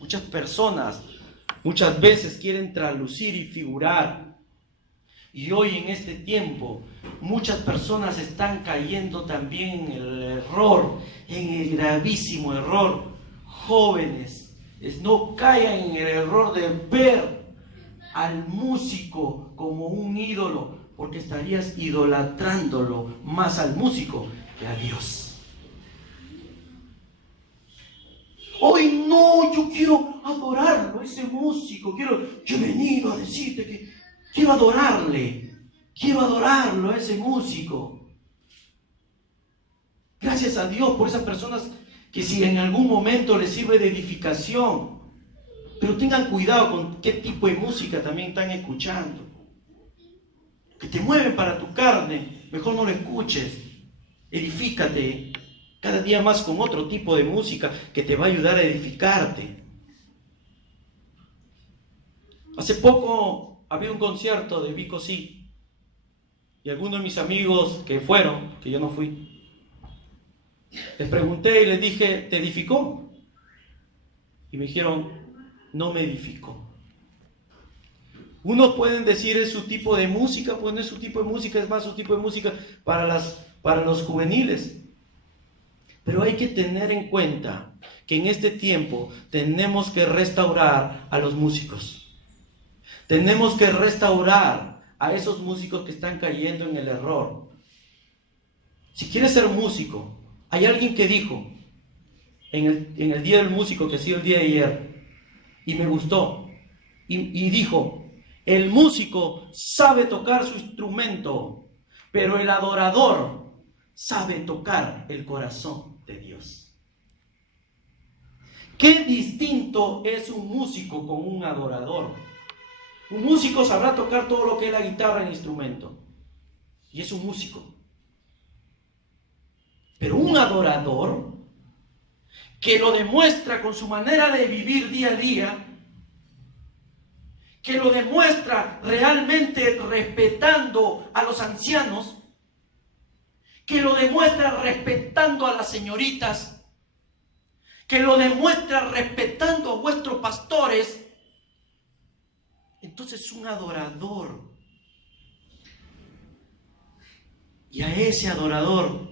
Muchas personas, muchas veces quieren traslucir y figurar. Y hoy en este tiempo, muchas personas están cayendo también en el error, en el gravísimo error. Jóvenes, no caigan en el error de ver al músico como un ídolo, porque estarías idolatrándolo más al músico que a Dios. Hoy no, yo quiero adorarlo, ese músico, yo he venido a decirte que quiero adorarlo a ese músico. Gracias a Dios por esas personas que si en algún momento les sirve de edificación, pero tengan cuidado con qué tipo de música también están escuchando. Que te mueven para tu carne, mejor no lo escuches, edifícate cada día más con otro tipo de música que te va a ayudar a edificarte. Hace poco había un concierto de Vico Sí, y algunos de mis amigos que fueron, que yo no fui, les pregunté y les dije, ¿te edificó? Y me dijeron, no me edificó. Unos pueden decir es su tipo de música, pues no es su tipo de música, es más su tipo de música para los juveniles. Pero hay que tener en cuenta que en este tiempo tenemos que restaurar a los músicos. Tenemos que restaurar a esos músicos que están cayendo en el error. Si quieres ser músico, hay alguien que dijo en el día del músico, que ha sido el día de ayer, y me gustó, y dijo, el músico sabe tocar su instrumento, pero el adorador sabe tocar el corazón de Dios. Qué distinto es un músico con un adorador. Un músico sabrá tocar todo lo que es la guitarra en el instrumento, y es un músico. Pero un adorador que lo demuestra con su manera de vivir día a día, que lo demuestra realmente respetando a los ancianos, que lo demuestra respetando a las señoritas, que lo demuestra respetando a vuestros pastores, entonces es un adorador. Y a ese adorador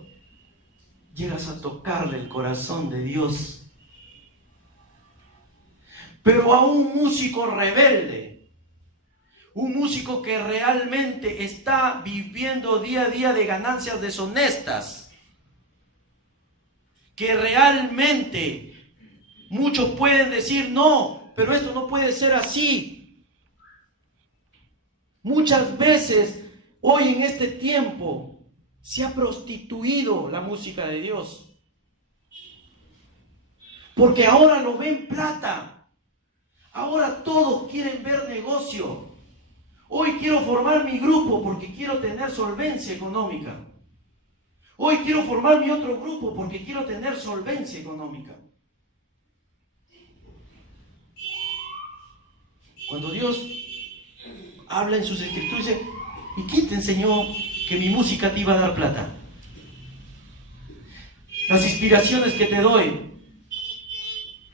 llegas a tocarle el corazón de Dios. Pero a un músico rebelde, un músico que realmente está viviendo día a día de ganancias deshonestas, que realmente muchos pueden decir, no, pero esto no puede ser así. Muchas veces, hoy en este tiempo, se ha prostituido la música de Dios. Porque ahora lo ven plata. Ahora todos quieren ver negocio. Hoy quiero formar mi grupo porque quiero tener solvencia económica. Hoy quiero formar mi otro grupo porque quiero tener solvencia económica. Cuando Dios habla en sus escrituras, dice, ¿y quién te enseñó que mi música te iba a dar plata? Las inspiraciones que te doy,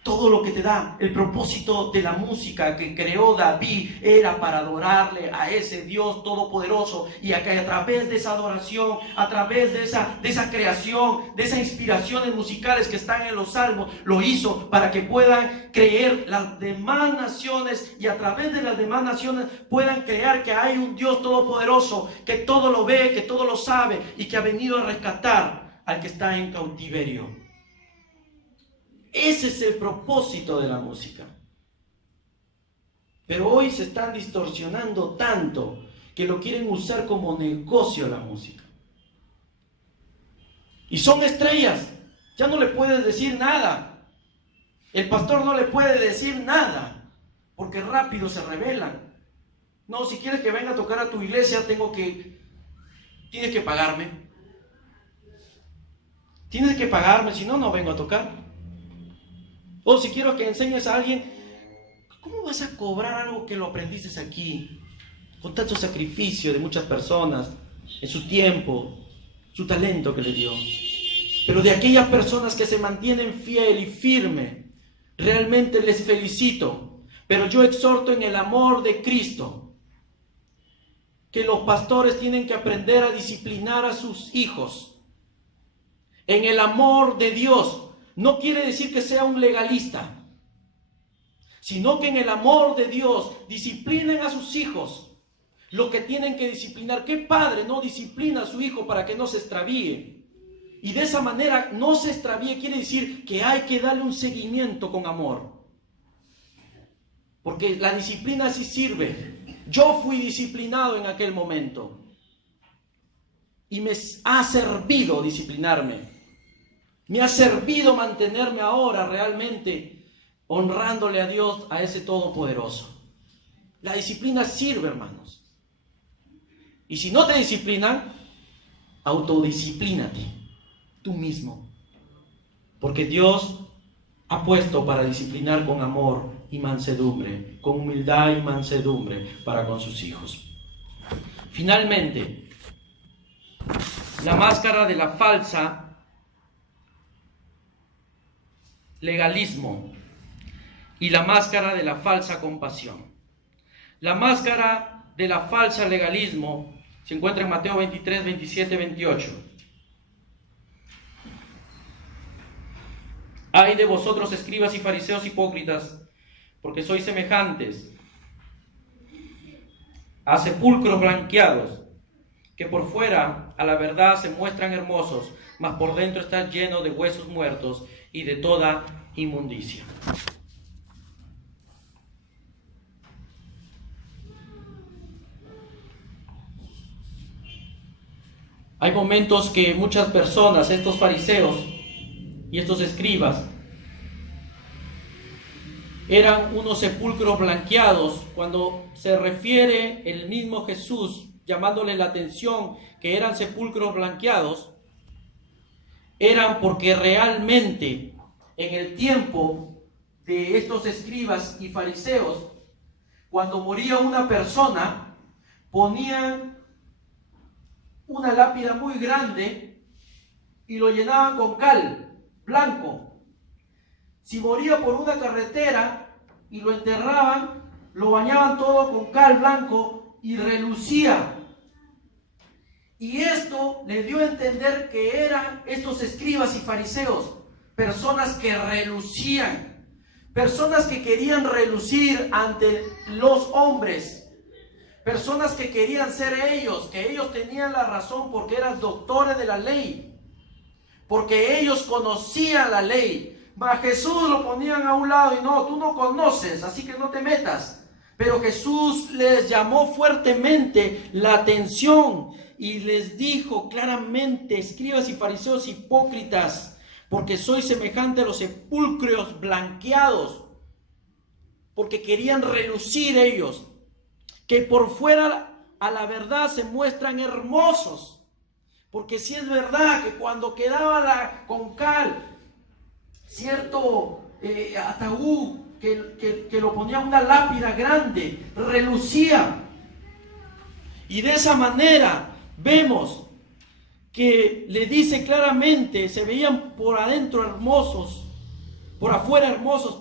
todo lo que te da, el propósito de la música que creó David era para adorarle a ese Dios todopoderoso, y a través de esa adoración, a través de esa creación, de esas inspiraciones musicales que están en los salmos, lo hizo para que puedan creer las demás naciones, y a través de las demás naciones puedan creer que hay un Dios todopoderoso, que todo lo ve, que todo lo sabe, y que ha venido a rescatar al que está en cautiverio. Ese es el propósito de la música. Pero hoy se están distorsionando tanto que lo quieren usar como negocio la música. Y son estrellas. Ya no le puedes decir nada. El pastor no le puede decir nada, porque rápido se rebelan. No, si quieres que venga a tocar a tu iglesia, tienes que pagarme. Tienes que pagarme, si no, no vengo a tocar. O si quiero que enseñes a alguien, ¿cómo vas a cobrar algo que lo aprendiste aquí? Con tanto sacrificio de muchas personas, en su tiempo, su talento que le dio. Pero de aquellas personas que se mantienen fiel y firme, realmente les felicito. Pero yo exhorto en el amor de Cristo, que los pastores tienen que aprender a disciplinar a sus hijos. En el amor de Dios. No quiere decir que sea un legalista, sino que en el amor de Dios disciplinen a sus hijos lo que tienen que disciplinar. ¿Qué padre no disciplina a su hijo para que no se extravíe? Y de esa manera no se extravíe, quiere decir que hay que darle un seguimiento con amor. Porque la disciplina sí sirve. Yo fui disciplinado en aquel momento y me ha servido disciplinarme. Me ha servido mantenerme ahora realmente honrándole a Dios, a ese Todopoderoso. La disciplina sirve, hermanos. Y si no te disciplinan, autodisciplínate tú mismo. Porque Dios ha puesto para disciplinar con amor y mansedumbre, con humildad y mansedumbre para con sus hijos. Finalmente, la máscara de la falsa legalismo y la máscara de la falsa compasión. La máscara de la falsa legalismo se encuentra en Mateo 23, 27, 28. Ay de vosotros, escribas y fariseos hipócritas, porque sois semejantes a sepulcros blanqueados, que por fuera a la verdad se muestran hermosos, mas por dentro están llenos de huesos muertos y de toda inmundicia. Hay momentos que muchas personas, estos fariseos y estos escribas, eran unos sepulcros blanqueados, cuando se refiere el mismo Jesús llamándole la atención que eran sepulcros blanqueados, eran porque realmente en el tiempo de estos escribas y fariseos, cuando moría una persona, ponían una lápida muy grande y lo llenaban con cal blanco. Si moría por una carretera y lo enterraban, lo bañaban todo con cal blanco y relucía. Y esto le dio a entender que eran estos escribas y fariseos personas que relucían, personas que querían relucir ante los hombres, personas que querían ser ellos, que ellos tenían la razón porque eran doctores de la ley, porque ellos conocían la ley. A Jesús lo ponían a un lado y no, tú no conoces, así que no te metas. Pero Jesús les llamó fuertemente la atención y les dijo claramente: escribas y fariseos hipócritas, porque sois semejante a los sepulcros blanqueados, porque querían relucir ellos, que por fuera a la verdad se muestran hermosos. Porque si es verdad que cuando quedaba con cal cierto ataúd que lo ponía una lápida grande, relucía. Y de esa manera vemos que le dice claramente: se veían por adentro hermosos, por afuera hermosos,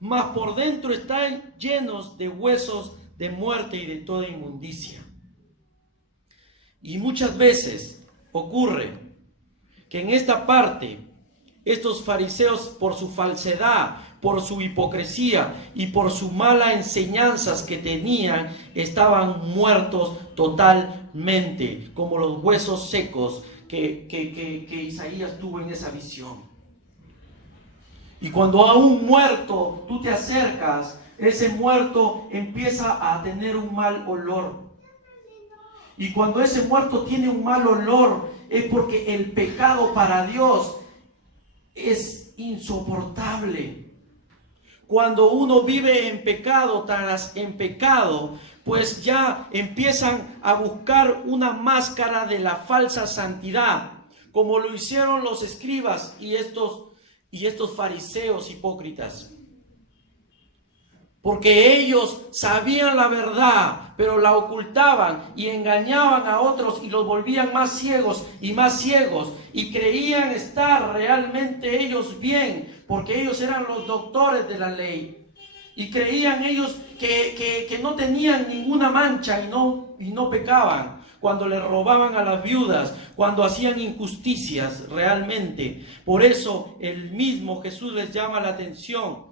mas por dentro están llenos de huesos de muerte y de toda inmundicia. Y muchas veces ocurre que en esta parte estos fariseos, por su falsedad, por su hipocresía y por sus malas enseñanzas que tenían, estaban muertos totalmente, como los huesos secos que Isaías tuvo en esa visión. Y cuando a un muerto tú te acercas, ese muerto empieza a tener un mal olor. Y cuando ese muerto tiene un mal olor, es porque el pecado para Dios es insoportable. Cuando uno vive en pecado tras en pecado, pues ya empiezan a buscar una máscara de la falsa santidad, como lo hicieron los escribas y estos fariseos hipócritas. Porque ellos sabían la verdad, pero la ocultaban y engañaban a otros y los volvían más ciegos, y creían estar realmente ellos bien, porque ellos eran los doctores de la ley, y creían ellos que no tenían ninguna mancha y no pecaban, cuando le robaban a las viudas, cuando hacían injusticias realmente. Por eso el mismo Jesús les llama la atención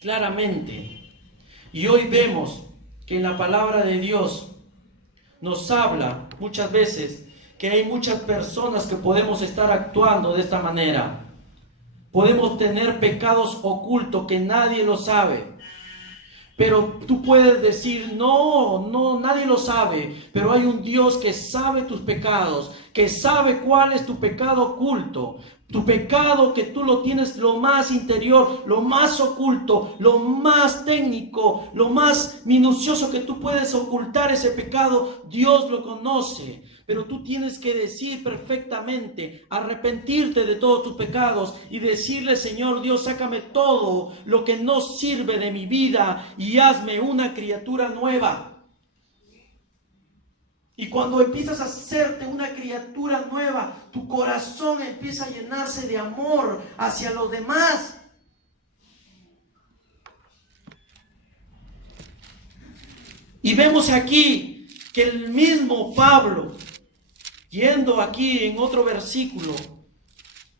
claramente. Y hoy vemos que en la palabra de Dios nos habla muchas veces que hay muchas personas que podemos estar actuando de esta manera. Podemos tener pecados ocultos que nadie lo sabe. Pero tú puedes decir: no, nadie lo sabe. Pero hay un Dios que sabe tus pecados, que sabe cuál es tu pecado oculto. Tu pecado que tú lo tienes lo más interior, lo más oculto, lo más técnico, lo más minucioso que tú puedes ocultar ese pecado, Dios lo conoce. Pero tú tienes que decir perfectamente, arrepentirte de todos tus pecados y decirle: Señor Dios, sácame todo lo que no sirve de mi vida y hazme una criatura nueva. Y cuando empiezas a hacerte una criatura nueva, tu corazón empieza a llenarse de amor hacia los demás. Y vemos aquí que el mismo Pablo, yendo aquí en otro versículo,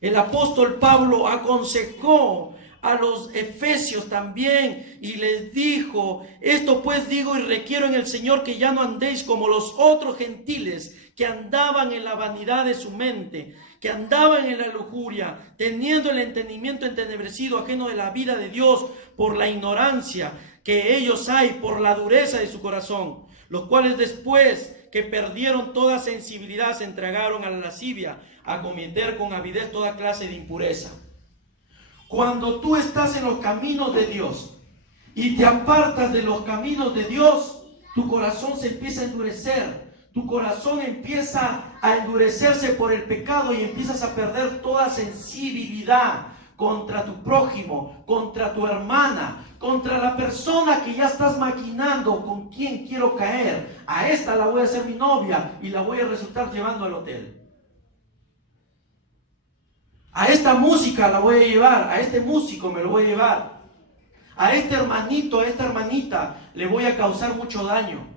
el apóstol Pablo aconsejó a los efesios también y les dijo: esto pues digo y requiero en el Señor, que ya no andéis como los otros gentiles, que andaban en la vanidad de su mente, que andaban en la lujuria, teniendo el entendimiento entenebrecido, ajeno de la vida de Dios, por la ignorancia que ellos hay, por la dureza de su corazón, los cuales después que perdieron toda sensibilidad se entregaron a la lascivia, a cometer con avidez toda clase de impureza. Cuando tú estás en los caminos de Dios y te apartas de los caminos de Dios, tu corazón se empieza a endurecer. Tu corazón empieza a endurecerse por el pecado y empiezas a perder toda sensibilidad contra tu prójimo, contra tu hermana, contra la persona que ya estás maquinando con quién quiero caer. A esta la voy a hacer mi novia y la voy a resultar llevando al hotel. A esta música la voy a llevar, a este músico me lo voy a llevar, a este hermanito, a esta hermanita le voy a causar mucho daño.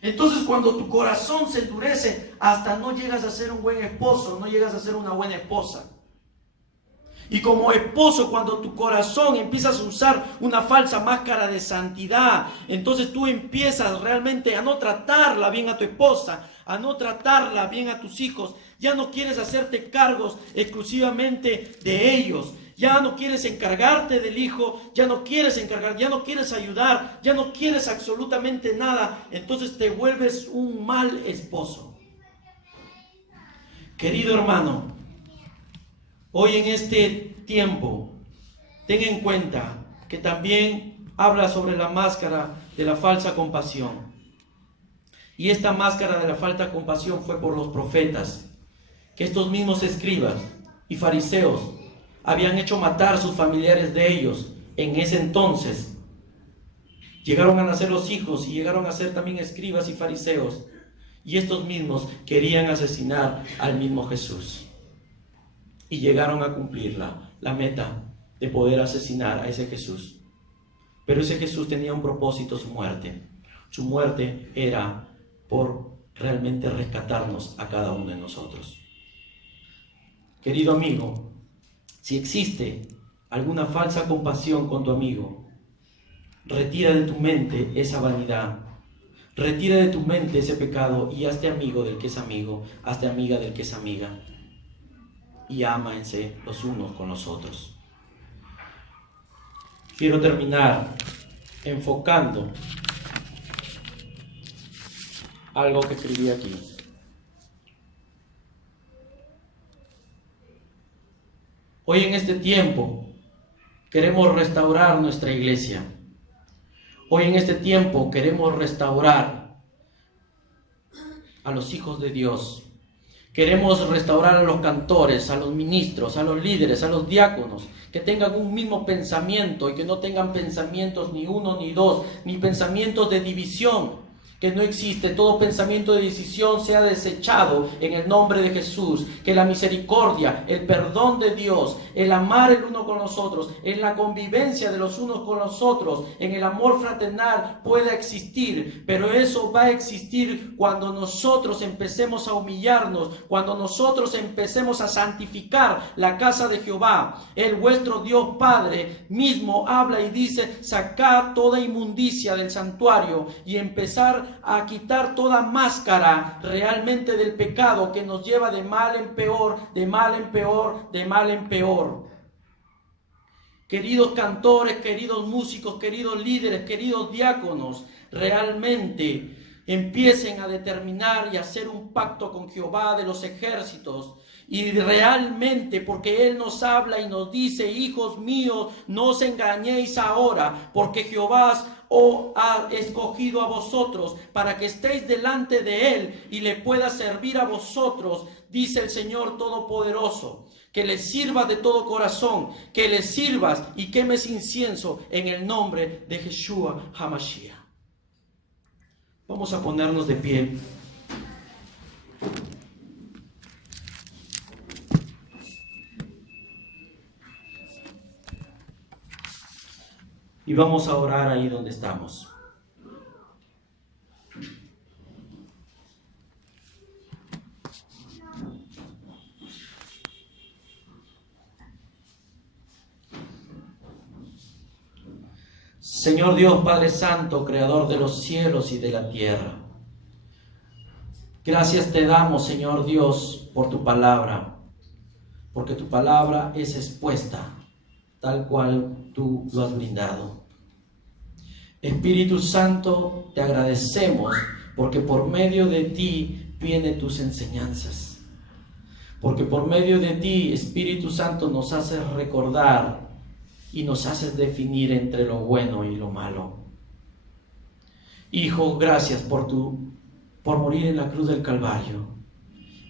Entonces, cuando tu corazón se endurece, hasta no llegas a ser un buen esposo, no llegas a ser una buena esposa. Y como esposo, cuando tu corazón empiezas a usar una falsa máscara de santidad, entonces tú empiezas realmente a no tratarla bien a tu esposa, a no tratarla bien a tus hijos. Ya no quieres hacerte cargos exclusivamente de ellos. ya no quieres encargarte del hijo, ya no quieres ayudar, ya no quieres absolutamente nada, entonces te vuelves un mal esposo. Querido hermano, hoy en este tiempo, ten en cuenta que también habla sobre la máscara de la falsa compasión. Y esta máscara de la falsa compasión fue por los profetas, que estos mismos escribas y fariseos habían hecho matar sus familiares de ellos en ese entonces. Llegaron a nacer los hijos y llegaron a ser también escribas y fariseos. Y estos mismos querían asesinar al mismo Jesús. Y llegaron a cumplir la meta de poder asesinar a ese Jesús. Pero ese Jesús tenía un propósito, su muerte. Su muerte era por realmente rescatarnos a cada uno de nosotros. Querido amigo, si existe alguna falsa compasión con tu amigo, retira de tu mente esa vanidad, retira de tu mente ese pecado y hazte amigo del que es amigo, hazte amiga del que es amiga, y ámense los unos con los otros. Quiero terminar enfocando algo que escribí aquí. Hoy en este tiempo queremos restaurar nuestra iglesia. Hoy en este tiempo queremos restaurar a los hijos de Dios. Queremos restaurar a los cantores, a los ministros, a los líderes, a los diáconos, que tengan un mismo pensamiento y que no tengan pensamientos ni uno ni dos, ni pensamientos de división. Que no existe, todo pensamiento de decisión sea desechado en el nombre de Jesús. Que la misericordia, el perdón de Dios, el amar el uno con los otros, en la convivencia de los unos con los otros, en el amor fraternal pueda existir. Pero eso va a existir cuando nosotros empecemos a humillarnos, cuando nosotros empecemos a santificar la casa de Jehová. El vuestro Dios Padre mismo habla y dice: sacad toda inmundicia del santuario y empezar a quitar toda máscara realmente del pecado que nos lleva de mal en peor, de mal en peor, de mal en peor. Queridos cantores, queridos músicos, queridos líderes, queridos diáconos, realmente empiecen a determinar y hacer un pacto con Jehová de los ejércitos. Y realmente, porque Él nos habla y nos dice: hijos míos, no os engañéis ahora, porque Jehová os ha escogido a vosotros para que estéis delante de Él y le pueda servir a vosotros, dice el Señor Todopoderoso. Que le sirvas de todo corazón, que le sirvas y quemes incienso en el nombre de Yeshua HaMashiach. Vamos a ponernos de pie. Y vamos a orar ahí donde estamos. Señor Dios, Padre Santo, Creador de los cielos y de la tierra, gracias te damos, Señor Dios, por tu palabra, porque tu palabra es expuesta tal cual tú lo has brindado. Espíritu Santo, te agradecemos porque por medio de ti vienen tus enseñanzas, porque por medio de ti, Espíritu Santo, nos haces recordar y nos haces definir entre lo bueno y lo malo. Hijo, gracias por morir en la cruz del Calvario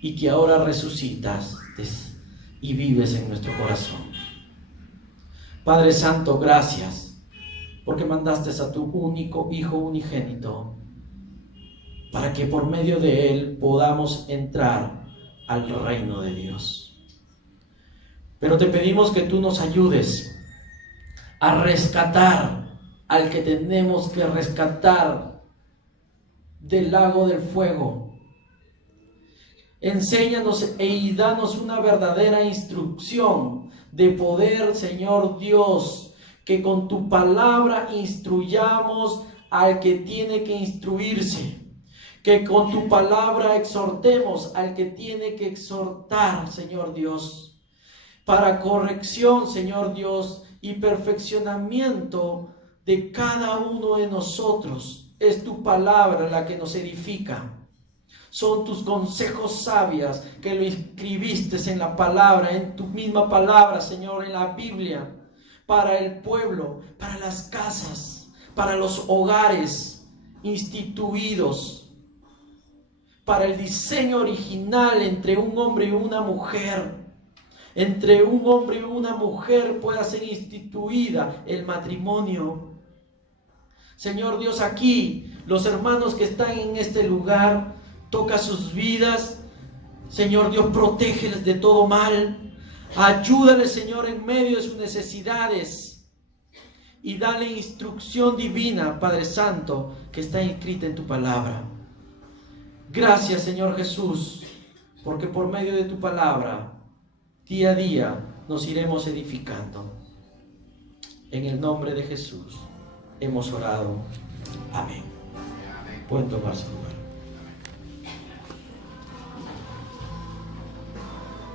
y que ahora resucitas y vives en nuestro corazón. Padre Santo, gracias porque mandaste a tu único Hijo unigénito para que por medio de Él podamos entrar al reino de Dios. Pero te pedimos que tú nos ayudes a rescatar al que tenemos que rescatar del lago del fuego. Enséñanos y danos una verdadera instrucción de poder, Señor Dios, que con tu palabra instruyamos al que tiene que instruirse, que con tu palabra exhortemos al que tiene que exhortar, Señor Dios. para corrección, Señor Dios, y perfeccionamiento de cada uno de nosotros. Es tu palabra la que nos edifica. Son tus consejos sabios que lo inscribiste en la palabra, en tu misma palabra, Señor, en la Biblia, para el pueblo, para las casas, para los hogares instituidos, para el diseño original entre un hombre y una mujer. Entre un hombre y una mujer pueda ser instituida el matrimonio. Señor Dios, aquí los hermanos que están en este lugar, toca sus vidas. Señor Dios, protégeles de todo mal. Ayúdales, Señor, en medio de sus necesidades. Y dale instrucción divina, Padre Santo, que está inscrita en tu palabra. Gracias, Señor Jesús, porque por medio de tu palabra, día a día, nos iremos edificando. En el nombre de Jesús hemos orado. Amén. Pueden tomarse lugar.